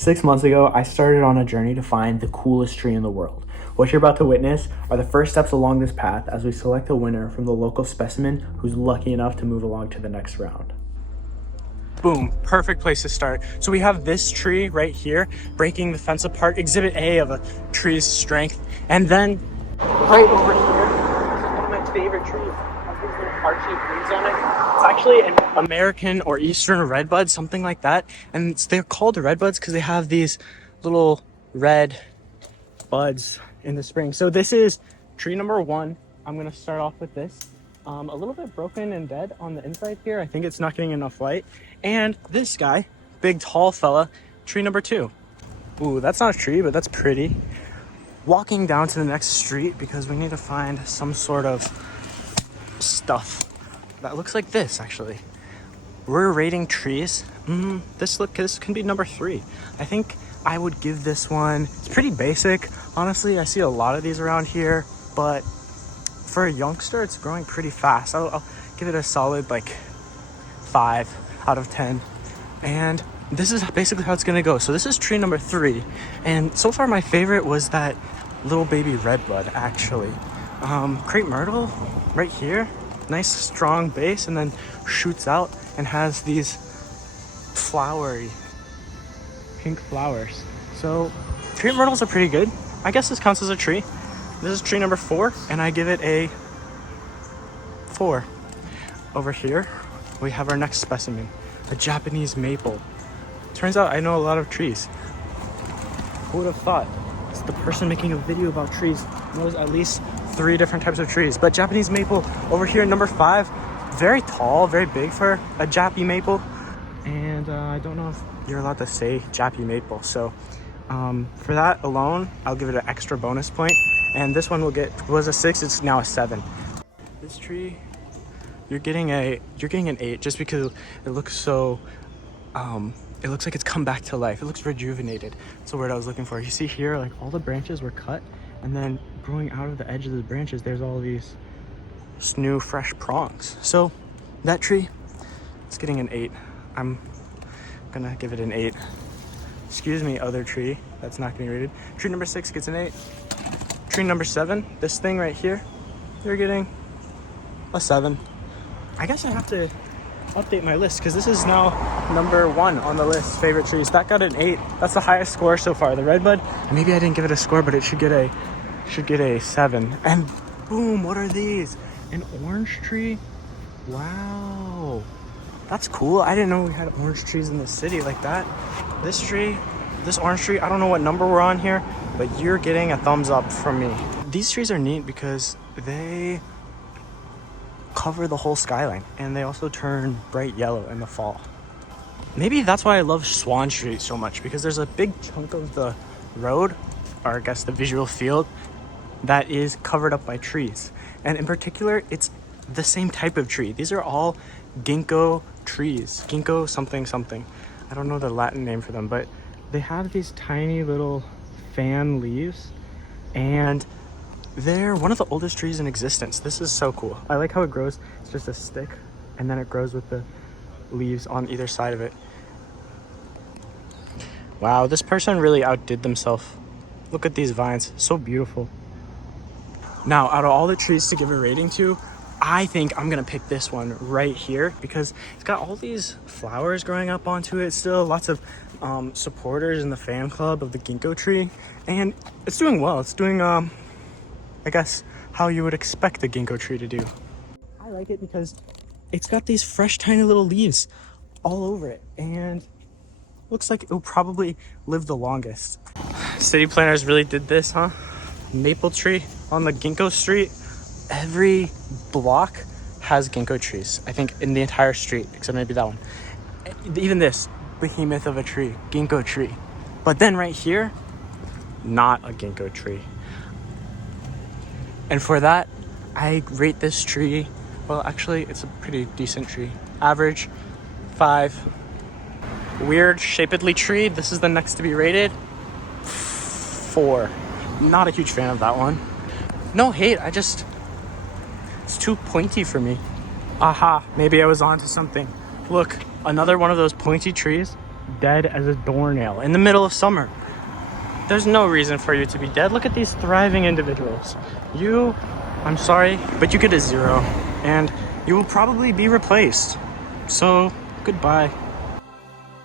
6 months ago, I started on a journey to find the coolest tree in the world. What you're about to witness are the first steps along this path as we select a winner from the local specimen who's lucky enough to move along to the next round. Boom, perfect place to start. So we have this tree right here, breaking the fence apart, exhibit A of a tree's strength. And then right over here, one of my favorite trees, has these little heart-shaped leaves on it. It's actually an American or Eastern redbud, something like that. And they're called redbuds because they have these little red buds in the spring. So this is tree number 1. I'm gonna start off with this. A little bit broken and dead on the inside here. I think it's not getting enough light. And this guy, big tall fella, tree number 2. Ooh, that's not a tree, but that's pretty. Walking down to the next street because we need to find some sort of stuff that looks like this. Actually, we're rating trees. This can be number 3. I think I would give this one, it's pretty basic. Honestly, I see a lot of these around here, but for a youngster, it's growing pretty fast. I'll give it a solid like 5 out of 10. And this is basically how it's gonna go. So this is tree number 3. And so far my favorite was that little baby redbud, actually. Crepe myrtle right here. Nice strong base, and then shoots out and has these flowery pink flowers. So crepe myrtles are pretty good. I guess this counts as a tree. This is tree number 4, and I give it a 4. Over here, we have our next specimen, a Japanese maple. Turns out I know a lot of trees. Who would have thought? It's the person making a video about trees knows at least 3 different types of trees. But Japanese maple over here, number 5, very tall, very big for a Jappy maple. And I don't know if you're allowed to say Jappy maple. So for that alone, I'll give it an extra bonus point. And this one was a 6, it's now a 7. This tree, you're getting an 8 just because it looks so, it looks like it's come back to life. It looks rejuvenated. That's the word I was looking for. You see here, like all the branches were cut, and then growing out of the edge of the branches, there's all these new fresh prongs. So that tree, it's getting an 8. I'm gonna give it an 8. Excuse me, other tree that's not getting rated. Tree number 6 gets an 8. Tree number 7, this thing right here, you're getting a 7. I guess I have to update my list because this is now number 1 on the list, favorite trees. That got an 8. That's the highest score so far. The redbud, maybe I didn't give it a score, but it should get a 7. And boom, what are these? An orange tree? Wow. That's cool. I didn't know we had orange trees in the city like that. This orange tree, I don't know what number we're on here, but you're getting a thumbs up from me. These trees are neat because they cover the whole skyline, and they also turn bright yellow in the fall. Maybe that's why I love Swan Street so much, because there's a big chunk of the road, or I guess the visual field, that is covered up by trees. And in particular, it's the same type of tree. These are all ginkgo trees. Ginkgo something something. I don't know the Latin name for them, but they have these tiny little fan leaves, and they're one of the oldest trees in existence. This is so cool. I like how it grows. It's just a stick, and then it grows with the leaves on either side of it. Wow, this person really outdid themselves. Look at these vines, so beautiful. Now, out of all the trees to give a rating to, I think I'm gonna pick this one right here because it's got all these flowers growing up onto it still, lots of supporters in the fan club of the ginkgo tree, and it's doing well. It's doing, I guess, how you would expect a ginkgo tree to do. I like it because it's got these fresh, tiny little leaves all over it, and looks like it will probably live the longest. City planners really did this, huh? Maple tree on the ginkgo street. Every block has ginkgo trees, I think, in the entire street, except maybe that one. Even this behemoth of a tree, ginkgo tree. But then right here, not a ginkgo tree. And for that, I rate this tree, well, actually, it's a pretty decent tree. Average, 5. Weird, shapedly tree, this is the next to be rated, 4. Not a huge fan of that one. No hate, it's too pointy for me. Aha, maybe I was onto something. Look, another one of those pointy trees. dead as a doornail in the middle of summer. There's no reason for you to be dead. Look at these thriving individuals. You, I'm sorry, but you get a 0, and you will probably be replaced. So, goodbye.